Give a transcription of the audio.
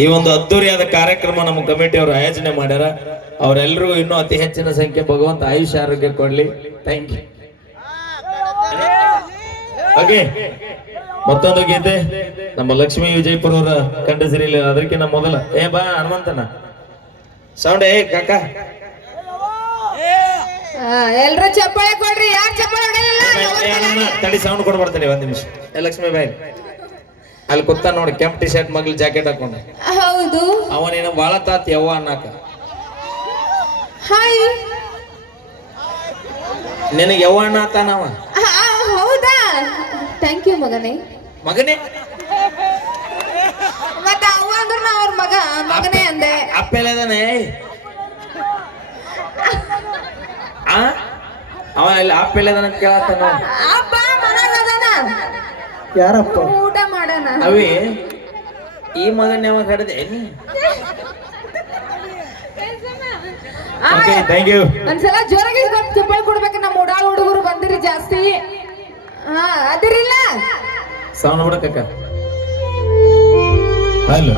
ಈ ಒಂದು ಅದ್ದೂರಿಯಾದ ಕಾರ್ಯಕ್ರಮ ನಮ್ಮ ಕಮಿಟಿ ಅವರು ಆಯೋಜನೆ ಮಾಡ್ಯಾರ. ಅವರೆಲ್ಲರಿಗೂ ಇನ್ನೂ ಅತಿ ಹೆಚ್ಚಿನ ಸಂಖ್ಯೆ ಭಗವಂತ ಆಯುಷ್ಯ ಆರೋಗ್ಯ ಕೊಡ್ಲಿ. Thank you. ಹಾಗೆ ಮತ್ತೊಂದು ಗೀತೆ ನಮ್ಮ ಲಕ್ಷ್ಮೀ ವಿಜಯಪುರ ಅವರ ಕಂಠಸಿರಿಲಿ. ಅದಕ್ಕಿಂತ ಮೊದಲ ಬಾ ಹನುಮಂತನ ಸೌಂಡ್ ಕಾಕ ಎಲ್ರು ಚಪ್ಪಾಳೆ ಕೊಡ್ರಿ. ಯಾಕೆ ಚಪ್ಪಾಳೆ ತಡಿ ಸೌಂಡ್ ಕೊಡ್ಬಾರ್ತೀನಿ ಒಂದ್ ನಿಮಿಷ. ಲಕ್ಷ್ಮೀ ಬಾಯಿ ಅಲ್ಲಿ ಕೂತ ನೋಡಿ ಕೆಂಪ್ ಟಿ ಶರ್ಟ್ ಮಗ್ಲಿ ಜಾಕೆಟ್ ಹಾಕೊಂಡು. ಹೌದು ಅವನೇನು ಬಾಳ ತಾತ್ ಯವ್ವ ಅನ್ನಕ. ಹಾಯ್ ನಿನಗೆ ಯವ್ವ ಅಣ್ಣ ಆತಾನವ. ಹೌದಾ ಥ್ಯಾಂಕ್ ಯು ಮಗನೇ. ಮಗನೇ ಮತ್ತೆ ಅವ್ವ ಅಂದ್ರ ನಾ ಅವ್ರ ಮಗನೇ ಅಂದೆ. ಅಪ್ಪೆಲ್ಲದಾನೆ ಅವ ಇಲ್ಲಿ ಅಪ್ಪೆಲ್ಲದಾನ ಕೇಳತ್ತಾನ. ಅಪ್ಪ ಮನಾಗದಾನ. ಯಾರಪ್ಪ ಊಟ ಮಾಡೋಣ. ಅವಿ ಈ ಮಗನ್ ಯಾವಾಗ ಕಡದೆ ನೀ? Okay thank you. ಒಂದ್ಸಲ ಜೋರಾಗಿ ಚಪ್ಪಾಳೆ ಕೊಡ್ಬೇಕು. ನಮ್ಮ ಉಡಾಳ ಹುಡುಗರು ಬಂದಿರಿ ಜಾಸ್ತಿ. ಅದಿರಿಲ್ಲ ಸೌಂಡ್ ಬಿಡಕ್ಕ. ಹಲೋ